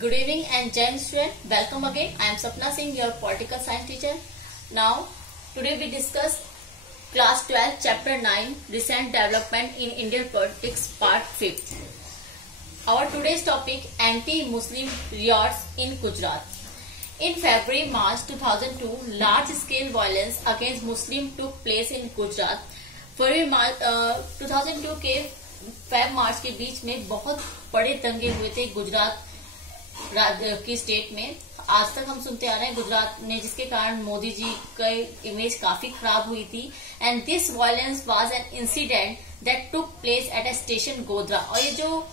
Good evening and Jai Hind student. Welcome again. I am Sapna Singh, your political science teacher. Now, today we discuss class 12 chapter 9 recent development in Indian politics part 5. Our today's topic anti-Muslim riots in Gujarat. In February-March 2002, large-scale violence against Muslims took place in Gujarat. फरवरी 2002 के Feb March के बीच में बहुत बड़े दंगे हुए थे गुजरात की state में। आज तक हम सुनते आ रहे हैं गुजरात में, जिसके कारण मोदी जी का इमेज काफी खराब हुई थी। And this violence was an incident that took place at A station Godhra. और ये जो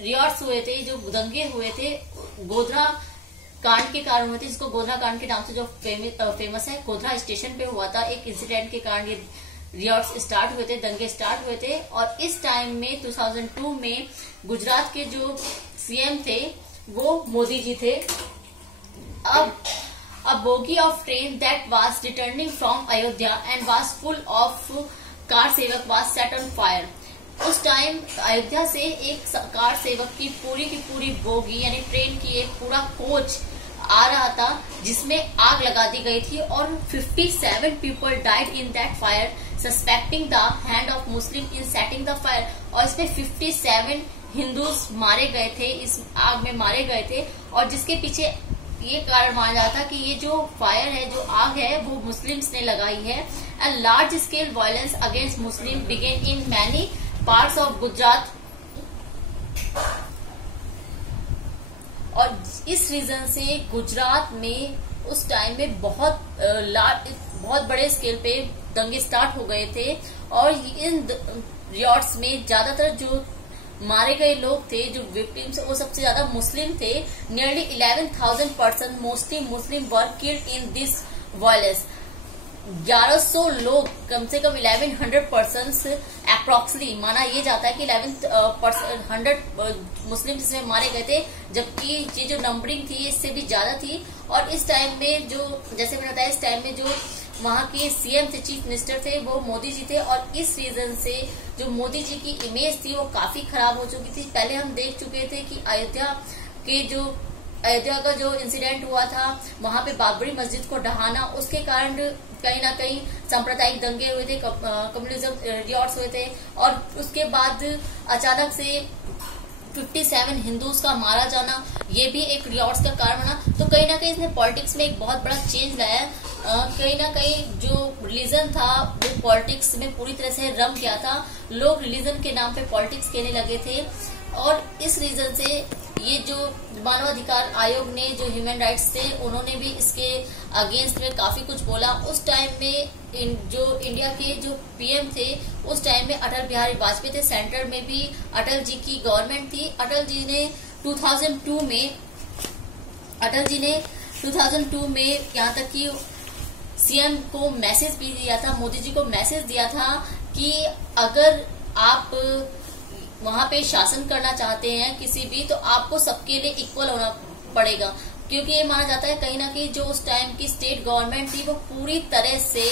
रियॉट्स हुए थे, जो दंगे हुए थे, गोधरा कांड के कारण हुए थे, जिसको गोधरा कांड के नाम से जो फेमस है। गोधरा स्टेशन पे हुआ था एक इंसिडेंट के कारण ये रियॉट्स स्टार्ट हुए थे, दंगे स्टार्ट हुए थे। और इस टाइम में 2002 में गुजरात के जो सीएम थे वो मोदी जी थे। अब a bogie of train that was returning from Ayodhya and was full of car सेवक was set on fire। उस टाइम अयोध्या से एक कार सेवक की पूरी बोगी यानी ट्रेन की एक पूरा कोच आ रहा था, जिसमें आग लगा दी गई थी और 57 people died in that fire suspecting the hand of Muslim in setting the fire। और इसमें 57 हिंदूज मारे गए थे, इस आग में मारे गए थे। और जिसके पीछे ये कारण माना जाता है कि ये जो फायर है, जो आग है, वो मुस्लिम्स ने लगाई है। And large scale violence against Muslim begin in many parts of Gujarat. और इस रीजन से गुजरात में उस टाइम में बहुत बड़े स्केल पे दंगे स्टार्ट हो गए थे। और इन रियॉट्स में ज्यादातर जो मारे गए लोग थे, जो विक्टिम्स, वो सबसे ज्यादा मुस्लिम थे। Nearly 11,000 person mostly Muslim were killed in this violence. 1100 लोग, कम से कम 1100 पर्सन अप्रोक्सीमेटली माना ये जाता है कि 1100 मुस्लिम इसमें मारे गए थे, जबकि ये जो नंबरिंग थी इससे भी ज्यादा थी। और इस टाइम में जो, जैसे मैंने बताया, इस टाइम में जो वहां के सीएम थे, चीफ मिनिस्टर थे, वो मोदी जी थे। और इस रीजन से जो मोदी जी की इमेज थी वो काफी खराब हो चुकी थी। पहले हम देख चुके थे कि अयोध्या का जो इंसिडेंट हुआ था, वहां पे बाबरी मस्जिद को ढहाना, उसके कारण कहीं ना कहीं सांप्रदायिक दंगे हुए थे, कम्युनिज्म रियॉट्स हुए थे। और उसके बाद अचानक से 57 हिंदूज का मारा जाना, ये भी एक रियॉट्स का कारण बना। तो कहीं ना कहीं इसने पॉलिटिक्स में एक बहुत बड़ा चेंज लाया। कहीं ना कहीं जो रिलीजन था वो पॉलिटिक्स में पूरी तरह से रम गया था। लोग रिलीजन के नाम पे पॉलिटिक्स खेलने लगे थे। और इस रीजन से ये जो मानवाधिकार आयोग ने, जो ह्यूमन राइट्स थे, उन्होंने भी इसके अगेंस्ट में काफी कुछ बोला। उस टाइम में जो इंडिया के जो पीएम थे, उस टाइम में अटल बिहारी वाजपेयी थे। सेंटर में भी अटल जी की गवर्नमेंट थी। अटल जी ने 2002 में यहाँ तक कि सीएम को मैसेज भी दिया था, मोदी जी को मैसेज दिया था कि अगर आप वहां पे शासन करना चाहते हैं किसी भी, तो आपको सबके लिए इक्वल होना पड़ेगा। क्योंकि ये माना जाता है कहीं ना कहीं जो उस टाइम की स्टेट गवर्नमेंट थी वो पूरी तरह से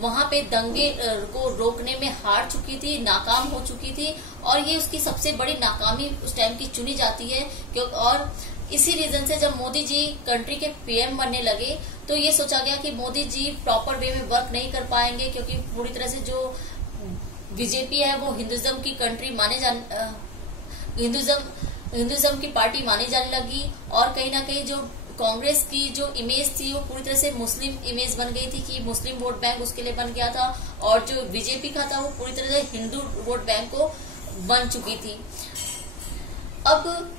वहां पे दंगे को रोकने में हार चुकी थी, नाकाम हो चुकी थी। और ये उसकी सबसे बड़ी नाकामी उस टाइम की चुनी जाती है। और इसी रीजन से जब मोदी जी कंट्री के पीएम बनने लगे तो ये सोचा गया कि मोदी जी प्रॉपर वे में वर्क नहीं कर पाएंगे, क्योंकि पूरी तरह से जो बीजेपी है वो हिंदुइज्म की कंट्री हिंदुइज्म की पार्टी मानी जाने लगी। और कहीं ना कहीं जो कांग्रेस की जो इमेज थी वो पूरी तरह से मुस्लिम इमेज बन गई थी कि मुस्लिम वोट बैंक उसके लिए बन गया था। और जो बीजेपी का था वो पूरी तरह से हिंदू वोट बैंक को बन चुकी थी। अब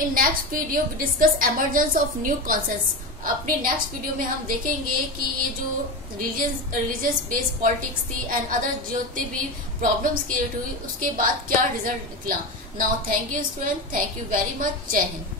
in next video we discuss emergence of new consciousness. अपने नेक्स्ट वीडियो में हम देखेंगे कि ये जो रिलीजियस बेस्ड पॉलिटिक्स थी एंड अदर जितने भी प्रॉब्लम्स क्रिएट हुई, उसके बाद क्या रिजल्ट निकला। Now thank you student, thank you very much, जय हिंद।